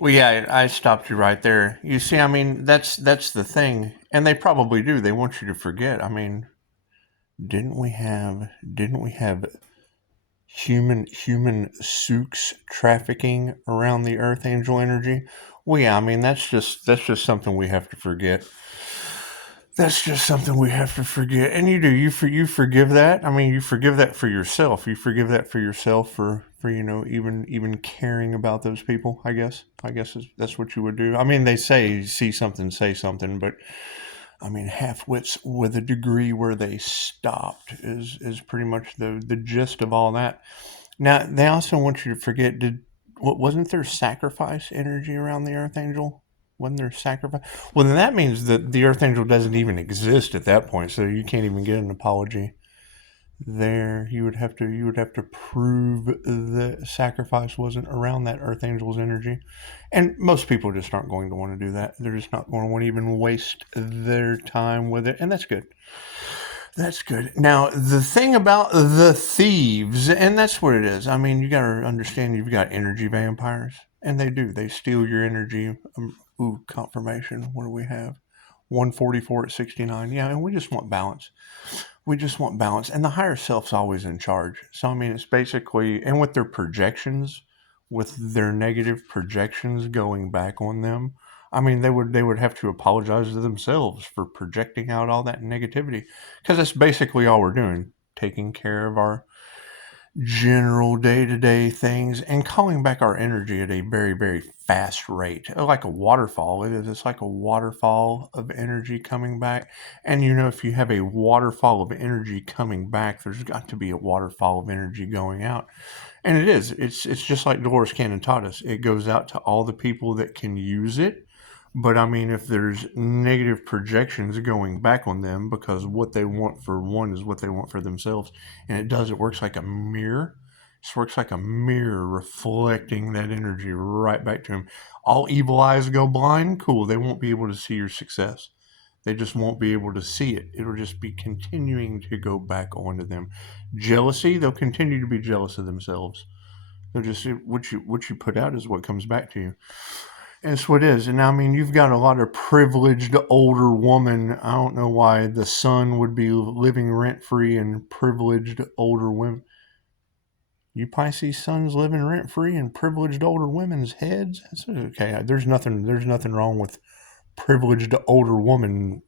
Well, yeah, I stopped you right there. You see, I mean, that's the thing, and they probably do. They want you to forget. I mean, didn't we have human souks trafficking around the Earth Angel energy? Well, yeah, I mean, that's just something we have to forget. That's just something we have to forget. And you do. You forgive that. I mean, you forgive that for yourself. You forgive that for yourself for even caring about those people. That's what you would do. I mean, they say see something, say something, but I mean, half wits with a degree where they stopped is pretty much the gist of all that. Now, they also want you to forget. Wasn't there sacrifice energy around the Earth Angel? Wasn't there sacrifice? Well, then that means that the Earth Angel doesn't even exist at that point, so you can't even get an apology. There, you would have to prove the sacrifice wasn't around that Earth Angel's energy, and most people just aren't going to want to do that. They're just not going to want to even waste their time with it, and that's good. That's good. Now, the thing about the thieves, and that's what it is. I mean, you got to understand you've got energy vampires, and they do. They steal your energy. Confirmation. What do we have? 144 at 69. Yeah, and we just want balance. We just want balance. And the higher self's always in charge. So, I mean, it's basically, and with their projections, with their negative projections going back on them, I mean, they would have to apologize to themselves for projecting out all that negativity, because that's basically all we're doing, taking care of our general day-to-day things and calling back our energy at a very, very fast rate, like a waterfall. It is. It's like a waterfall of energy coming back. And if you have a waterfall of energy coming back, there's got to be a waterfall of energy going out. And it is. It's just like Dolores Cannon taught us. It goes out to all the people that can use it. But I mean, if there's negative projections going back on them, because what they want for one is what they want for themselves, and it works like a mirror. It works like a mirror reflecting that energy right back to them. All evil eyes go blind. Cool. They won't be able to see your success. They just won't be able to see it. It'll just be continuing to go back onto them. Jealousy, they'll continue to be jealous of themselves. They'll just what you put out is what comes back to you. And that's what it is. And I mean, you've got a lot of privileged older women. I don't know why the son would be living rent free in privileged older women. You Pisces sons living rent free in privileged older women's heads. That's okay. There's nothing wrong with privileged older woman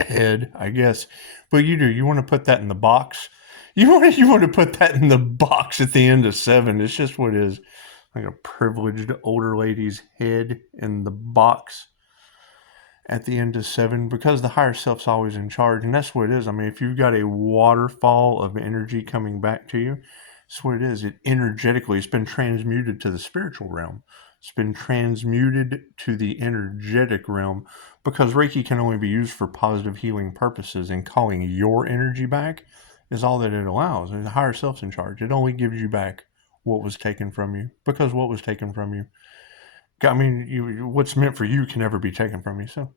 head, I guess. But you do. You want to put that in the box. You want to put that in the box at the end of 7. It's just what it is. Like a privileged older lady's head in the box at the end of 7, because the higher self's always in charge. And that's what it is. I mean, if you've got a waterfall of energy coming back to you, that's what it is. It energetically, it's been transmuted to the spiritual realm. It's been transmuted to the energetic realm, because Reiki can only be used for positive healing purposes, and calling your energy back is all that it allows. And the higher self's in charge. It only gives you back what was taken from you, because what was taken from you, I mean, what's meant for you can never be taken from you. So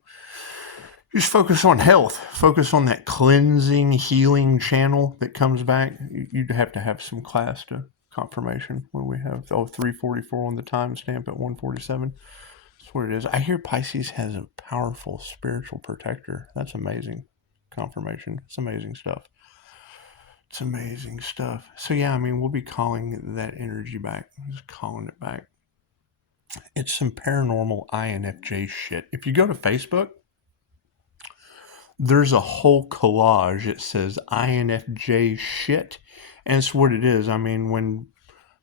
just focus on health. Focus on that cleansing, healing channel that comes back. You'd have to have some class to confirmation when we have 344 on the timestamp at 147. That's what it is. I hear Pisces has a powerful spiritual protector. That's amazing. Confirmation. It's amazing stuff. It's amazing stuff. So yeah, I mean, we'll be calling that energy back. Just calling it back. It's some paranormal INFJ shit. If you go to Facebook, there's a whole collage. It says INFJ shit. And it's what it is. I mean, when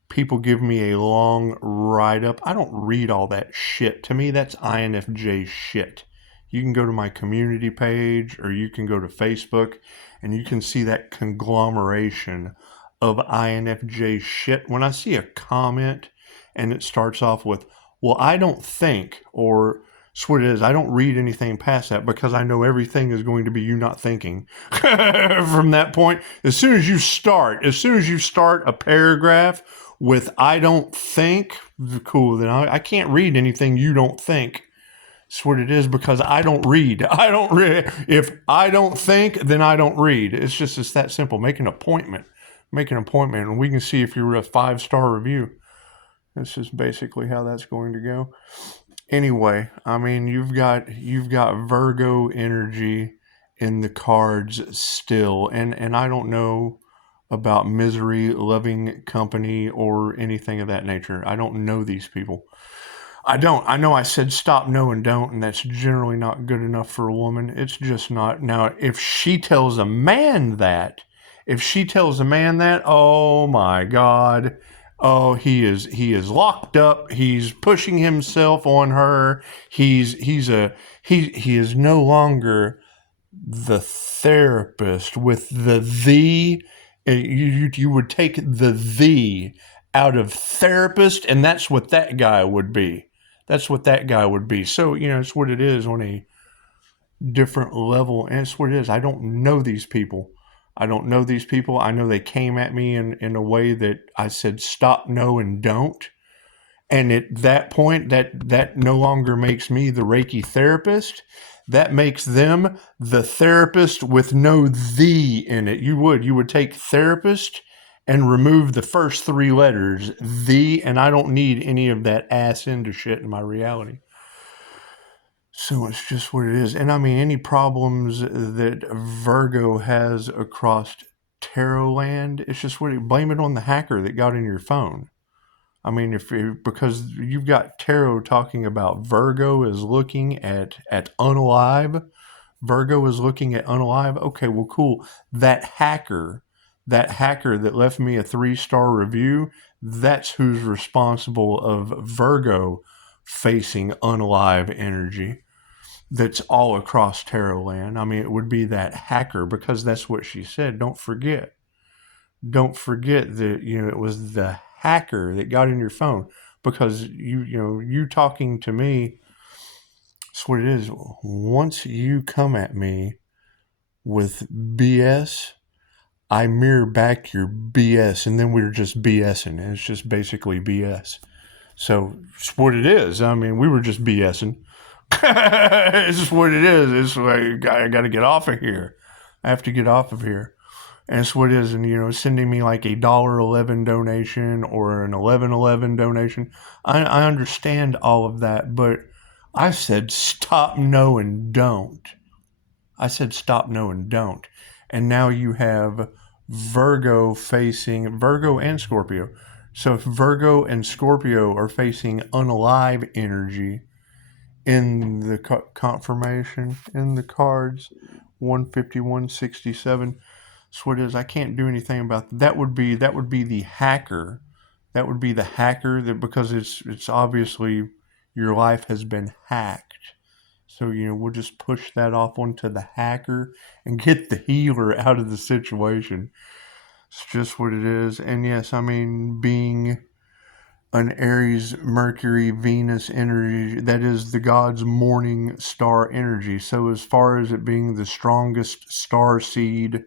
people give me a long write-up, I don't read all that shit. To me, that's INFJ shit. You can go to my community page, or you can go to Facebook, and you can see that conglomeration of INFJ shit. When I see a comment and it starts off with, well, I don't think, or that's what it is, I don't read anything past that, because I know everything is going to be you not thinking. From that point, as soon as you start a paragraph with I don't think, cool, then I can't read anything you don't think. That's what it is, because I don't read. I don't read. If I don't think, then I don't read. It's that simple. Make an appointment, and we can see if you're a 5-star review. That's just basically how that's going to go. Anyway, I mean, you've got Virgo energy in the cards still, and I don't know about misery loving company or anything of that nature. I don't know these people. I don't. I know I said stop, no, and don't, and that's generally not good enough for a woman. It's just not. Now, if she tells a man that, oh my God, oh he is locked up. He's pushing himself on her. He is no longer the therapist with the. You would take the out of therapist, and that's what that guy would be. That's what that guy would be. So, it's what it is on a different level, and it's what it is. I don't know these people. I don't know these people. I know they came at me in a way that I said stop, no, and don't. And at that point, that no longer makes me the Reiki therapist. That makes them the therapist with no "the" in it. You would take therapist and remove the first three letters, "the," and I don't need any of that ass into shit in my reality. So it's just what it is. And I mean, any problems that Virgo has across tarot land, it's just blame it on the hacker that got in your phone. I mean, because you've got tarot talking about Virgo is looking at unalive. Virgo is looking at unalive. Okay, well, cool. That hacker that left me a 3-star review, that's who's responsible of Virgo facing unalive energy. That's all across tarot land. I mean, it would be that hacker, because that's what she said. Don't forget that it was the hacker that got in your phone, because you talking to me. That's what it is. Once you come at me with BS, I mirror back your BS, and then we're just BSing, and it's just basically BS. So it's what it is. I mean, we were just BSing. It's just what it is. It's like I got to get off of here. I have to get off of here. And it's what it is. And, sending me like a $1.11 donation or an $11.11 donation. I understand all of that, but I said stop, no, and don't. I said stop, no, and don't. And now you have Virgo facing Virgo and Scorpio. So if Virgo and Scorpio are facing unalive energy in the confirmation, in the cards, 150, 167. So what it is, I can't do anything about that. That would be the hacker. That would be the hacker, that because it's obviously your life has been hacked. So we'll just push that off onto the hacker and get the healer out of the situation. It's just what it is. And yes, I mean, being an Aries, Mercury, Venus energy, that is the god's morning star energy. So as far as it being the strongest star seed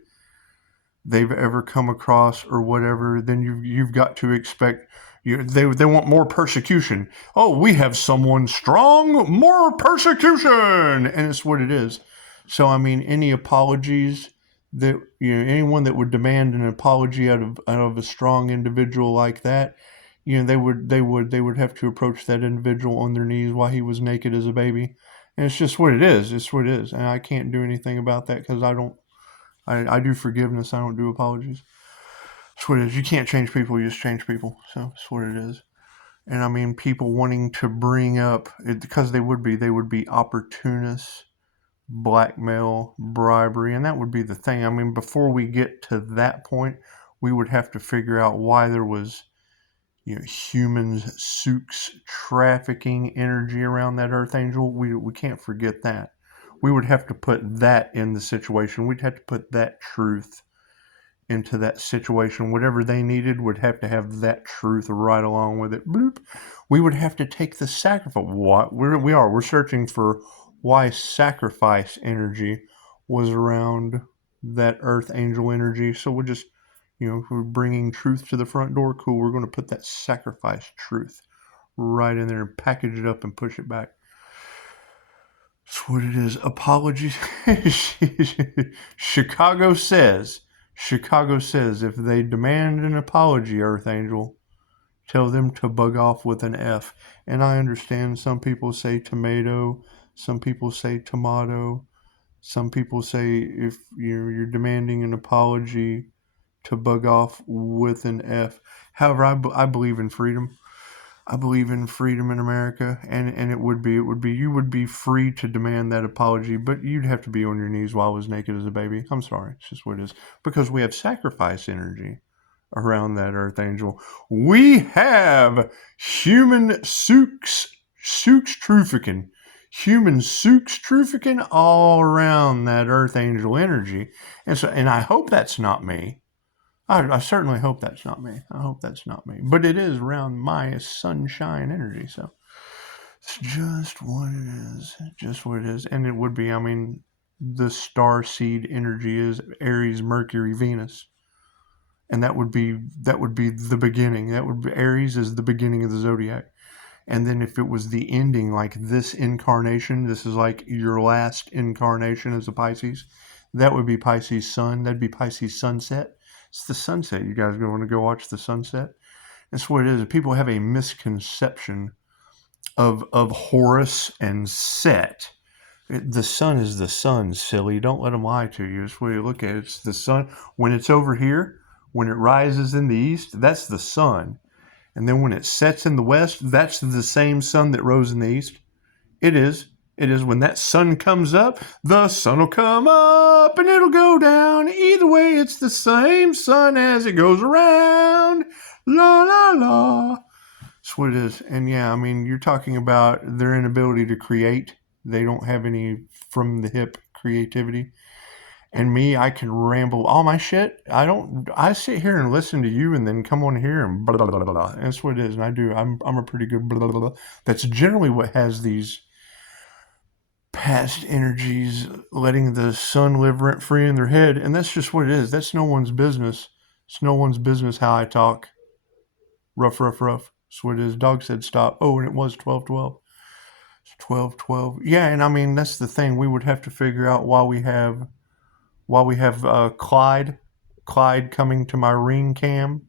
they've ever come across or whatever, then you've got to expect they want more persecution. Oh, we have someone strong, more persecution, and it's what it is. So I mean, any apologies that anyone that would demand an apology out of a strong individual like that, they would have to approach that individual on their knees while he was naked as a baby. And it's just what it is. It's what it is, and I can't do anything about that because I do forgiveness. I don't do apologies. That's what it is. You can't change people. You just change people. So that's what it is. And I mean, people wanting to bring up it because they would be opportunists, blackmail, bribery, and that would be the thing. I mean, before we get to that point, we would have to figure out why there was humans, souks, trafficking energy around that Earth Angel. We can't forget that. We would have to put that in the situation. We'd have to put that truth into that situation. Whatever they needed would have to have that truth right along with it. Bloop. We would have to take the sacrifice. We're searching for why sacrifice energy was around that Earth Angel energy. So we'll just, if we're bringing truth to the front door, cool. We're going to put that sacrifice truth right in there and package it up and push it back. That's what it is. Apologies. Chicago says if they demand an apology, Earth Angel, Tell them to bug off with an F. And I understand some people say tomato, some people say tomato, some people say if you're demanding an apology, to bug off with an F. However, I believe in freedom. I believe in freedom in America, and it would be you would be free to demand that apology, but you'd have to be on your knees while I was naked as a baby. I'm sorry, it's just what it is, because we have sacrifice energy around that earth angel. We have human souks truffican, human souks truffican all around that earth angel energy, and I hope that's not me. I certainly hope that's not me. I hope that's not me. But it is around my sunshine energy, so it's just what it is. Just what it is. And it would be, I mean, the star seed energy is Aries, Mercury, Venus. And that would be the beginning. That would be Aries is the beginning of the zodiac. And then if it was the ending, like this incarnation, this is like your last incarnation as a Pisces, that would be Pisces sun. That'd be Pisces sunset. It's the sunset. You guys want to go watch the sunset? That's what it is. People have a misconception of Horus and Set. The sun is the sun, silly. Don't let them lie to you. It's where you look at it. It's the sun. When it's over here, when it rises in the east, that's the sun. And then when it sets in the west, that's the same sun that rose in the east. It is. It is when that sun comes up, the sun will come up and it'll go down. Either way, it's the same sun as it goes around. La, la, la. That's what it is. And yeah, I mean, you're talking about their inability to create. They don't have any from the hip creativity. And me, I can ramble all my shit. I sit here and listen to you and then come on here and blah, blah, blah, blah, blah. And that's what it is. And I do. I'm a pretty good blah, blah, blah. That's generally what has these past energies letting the sun live rent free in their head. And that's just what it is. That's no one's business. It's no one's business how I talk. Rough, rough, rough. That's what it is. Dog said stop. Oh, and it was 12:12. It's 12:12. Yeah, and I mean, that's the thing. We would have to figure out why we have Clyde coming to my ring cam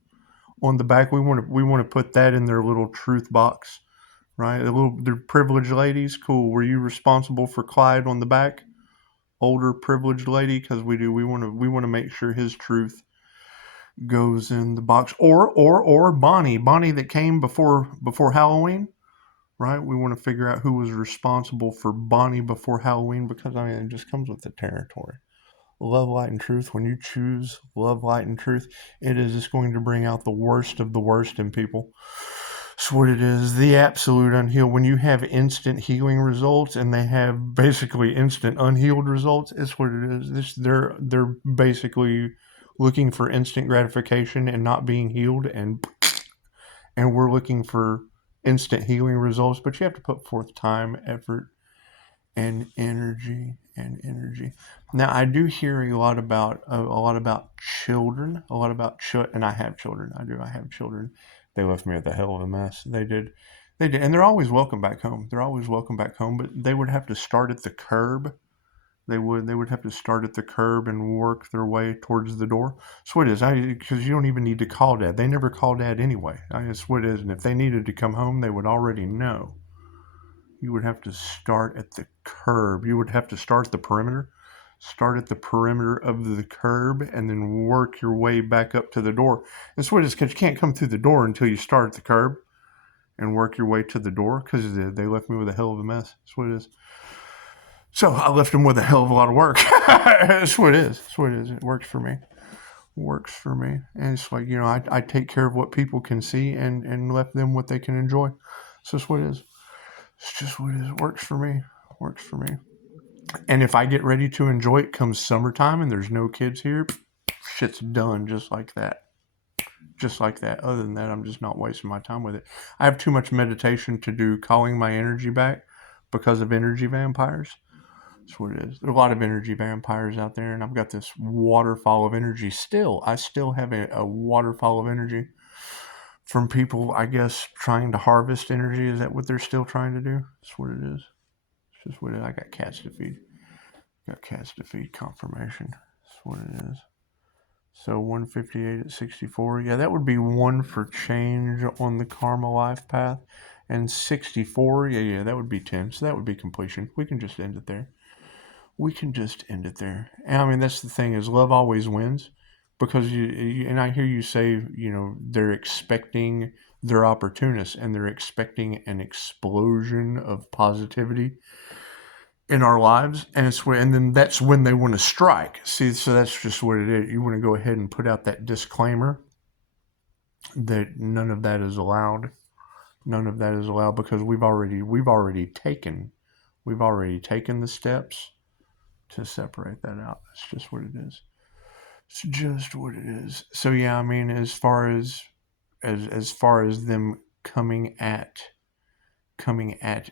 on the back. We want to put that in their little truth box, right? They're privileged ladies. Cool. Were you responsible for Clyde on the back? Older privileged lady, because we want to make sure his truth goes in the box. Or Bonnie that came before Halloween, right? We want to figure out who was responsible for Bonnie before Halloween, because I mean it just comes with the territory. Love, light, and truth. When you choose love, light, and truth, it is just going to bring out the worst of the worst in people. It's what it is. The absolute unhealed. When you have instant healing results and they have basically instant unhealed results, it's what it is. They're basically looking for instant gratification and not being healed, and we're looking for instant healing results. But you have to put forth time, effort, and energy. Now, I do hear a lot about children, and I have children. I have children. They left me with a hell of a mess. They did, and they're always welcome back home. But they would have to start at the curb. They would have to start at the curb and work their way towards the door. That's what it is. Because you don't even need to call dad. They never call dad anyway. That's what it is. And if they needed to come home, they would already know. You would have to start at the curb. You would have to start at the perimeter. Start at the perimeter of the curb and then work your way back up to the door. That's what it is, because you can't come through the door until you start at the curb and work your way to the door, because they left me with a hell of a mess. That's what it is. So I left them with a hell of a lot of work. That's what it is. It works for me. And it's like, I take care of what people can see and left them what they can enjoy. So that's what it is. It's just what it is. It works for me. And if I get ready to enjoy it come summertime and there's no kids here, shit's done just like that. Other than that, I'm just not wasting my time with it. I have too much meditation to do calling my energy back because of energy vampires. That's what it is. There are a lot of energy vampires out there, and I've got this waterfall of energy still. I still have a waterfall of energy from people, I guess, trying to harvest energy. Is that what they're still trying to do? That's what it is. It's just what it is. I got cats to feed. Confirmation. That's what it is. So 158 at 64. Yeah, that would be 1 for change on the karma life path. And 64, yeah, that would be 10. So that would be completion. We can just end it there. We can just end it there. And I mean, that's the thing, is love always wins. Because and I hear you say, they're expecting, they're opportunists, and they're expecting an explosion of positivity in our lives, and then that's when they want to strike. See, so that's just what it is. You want to go ahead and put out that disclaimer that none of that is allowed. None of that is allowed, because we've already taken the steps to separate that out. That's just what it is. It's just what it is. So yeah, I mean, as far as them coming at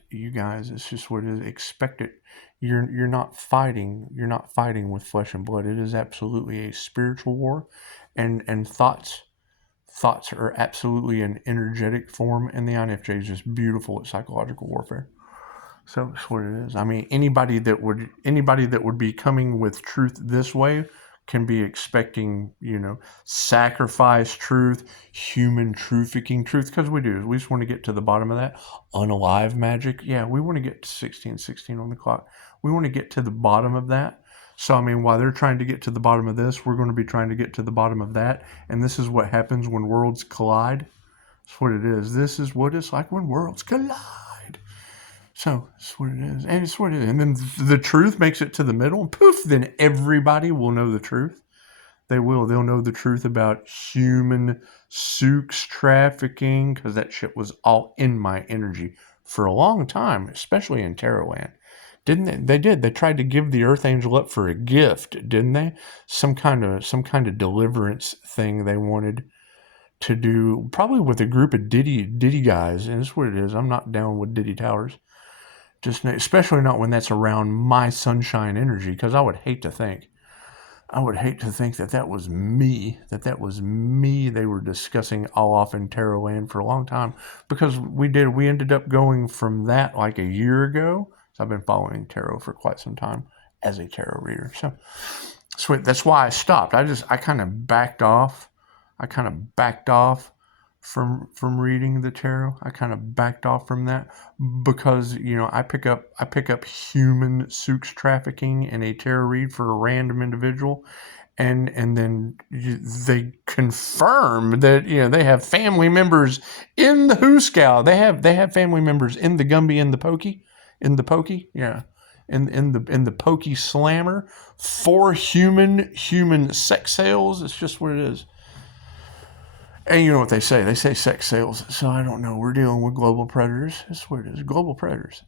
you guys, it's just what it is. Expect it. You're not fighting with flesh and blood. It is absolutely a spiritual war, and thoughts are absolutely an energetic form, and the INFJ is just beautiful at psychological warfare. So that's what it is. I mean, anybody that would be coming with truth this way can be expecting, sacrifice truth, human truthiking truth, because we just want to get to the bottom of that. Unalive magic, yeah, we want to get to 1616 on the clock. We want to get to the bottom of that. So, I mean, while they're trying to get to the bottom of this, we're going to be trying to get to the bottom of that. And this is what happens when worlds collide. That's what it is. This is what it's like when worlds collide. So, that's what it is. And it's what it is. And then the truth makes it to the middle, and poof, then everybody will know the truth. They will. They'll know the truth about human souks trafficking, because that shit was all in my energy for a long time, especially in Tarot land. Didn't they? They did. They tried to give the Earth Angel up for a gift, didn't they? Some kind of deliverance thing they wanted to do, probably with a group of Diddy guys. And that's what it is. I'm not down with Diddy Towers. Just especially not when that's around my sunshine energy, because I would hate to think that was me, they were discussing all off in tarot land for a long time, because we ended up going from that like a year ago. So I've been following tarot for quite some time as a tarot reader. So that's why I stopped. I kind of backed off. From reading the tarot. I kind of backed off from that, because I pick up human souks trafficking in a tarot read for a random individual, and then they confirm that they have family members in the HourGlass. They have family members in the Gumby, in the Pokey, yeah. In the Pokey Slammer for human sex sales. It's just what it is. And you know what they say? They say sex sales. So I don't know. We're dealing with global predators. That's what it is. Global predators.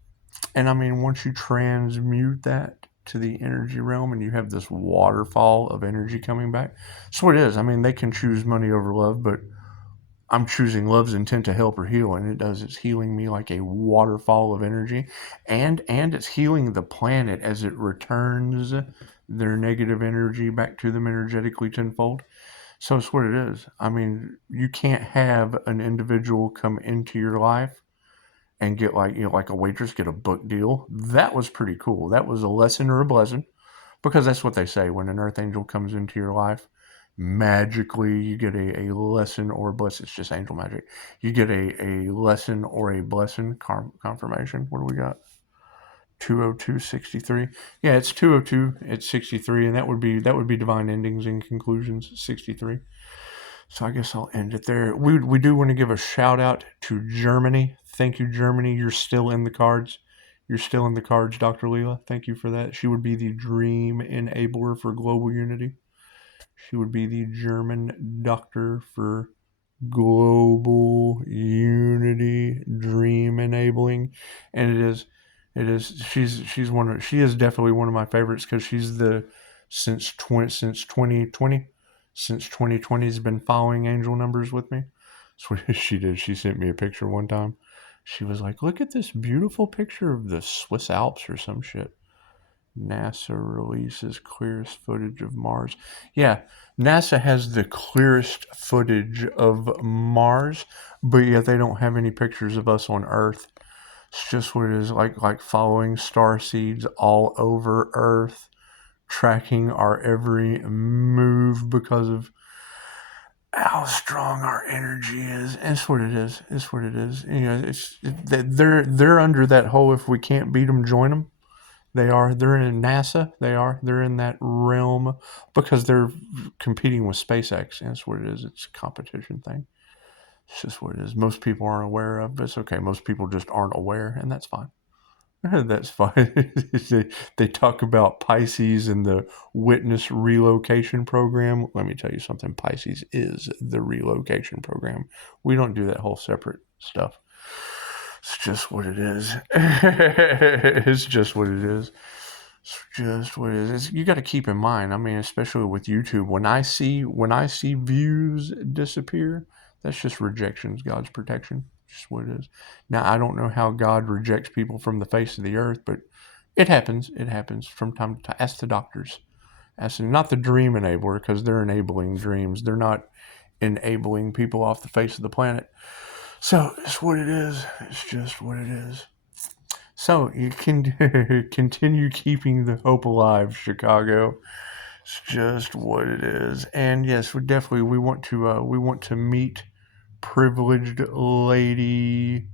And I mean, once you transmute that to the energy realm and you have this waterfall of energy coming back, that's what it is. I mean, they can choose money over love, but I'm choosing love's intent to help or heal. And it does. It's healing me like a waterfall of energy. And it's healing the planet as it returns their negative energy back to them energetically tenfold. So it's what it is. I mean, you can't have an individual come into your life and get like a waitress get a book deal. That was pretty cool. That was a lesson or a blessing, because that's what they say when an earth angel comes into your life. Magically, you get a lesson or a blessing. It's just angel magic. You get a lesson or a blessing confirmation. What do we got? 20263. Yeah, it's 202. It's 63, and that would be divine endings and conclusions. 63. So I guess I'll end it there. We do want to give a shout out to Germany. Thank you, Germany. You're still in the cards. Dr. Leela. Thank you for that. She would be the dream enabler for global unity. She would be the German doctor for global unity, dream enabling. And it is she is definitely one of my favorites, because she's since 2020 has been following angel numbers with me. That's what she did. She sent me a picture one time. She was like, look at this beautiful picture of the Swiss Alps or some shit. NASA releases clearest footage of Mars. Yeah, NASA has the clearest footage of Mars, but yet they don't have any pictures of us on Earth. It's just what it is, like following star seeds all over Earth, tracking our every move because of how strong our energy is. It's what it is. It's what it is. You know, they're under that whole if we can't beat them, join them. They are. They're in NASA. They are. They're in that realm because they're competing with SpaceX. And that's what it is. It's a competition thing. It's just what it is. Most people aren't aware of, but it's okay. Most people just aren't aware, and that's fine. That's fine. They talk about Pisces and the witness relocation program. Let me tell you something. Pisces is the relocation program. We don't do that whole separate stuff. It's just what it is. It's just what it is. It's just what it is. You got to keep in mind. I mean, especially with YouTube, when I see views disappear, that's just rejections. God's protection. Just what it is. Now I don't know how God rejects people from the face of the earth, but it happens. It happens from time to time. Ask the doctors. Ask them, not the dream enabler, because they're enabling dreams. They're not enabling people off the face of the planet. So it's what it is. It's just what it is. So you can continue keeping the hope alive, Chicago. It's just what it is. And yes, we want to meet privileged lady.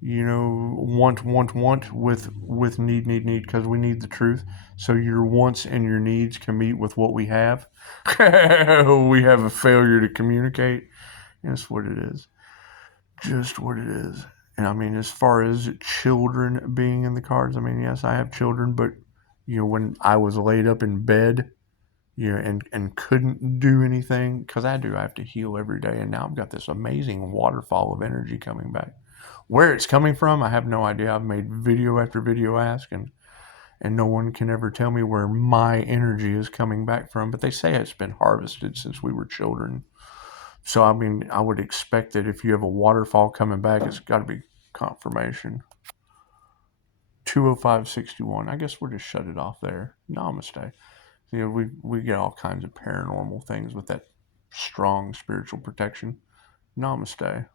You know, want with need because we need the truth. So your wants and your needs can meet with what we have. We have a failure to communicate. And that's what it is. Just what it is. And I mean, as far as children being in the cards, I mean, yes, I have children, but you know, when I was laid up in bed, you know, and couldn't do anything, because I have to heal every day, and now I've got this amazing waterfall of energy coming back. Where it's coming from, I have no idea. I've made video after video asking, and no one can ever tell me where my energy is coming back from. But they say it's been harvested since we were children. So, I mean, I would expect that if you have a waterfall coming back, it's got to be confirmation. 20561. I guess we'll just shut it off there. Namaste. You know, we get all kinds of paranormal things with that strong spiritual protection. Namaste.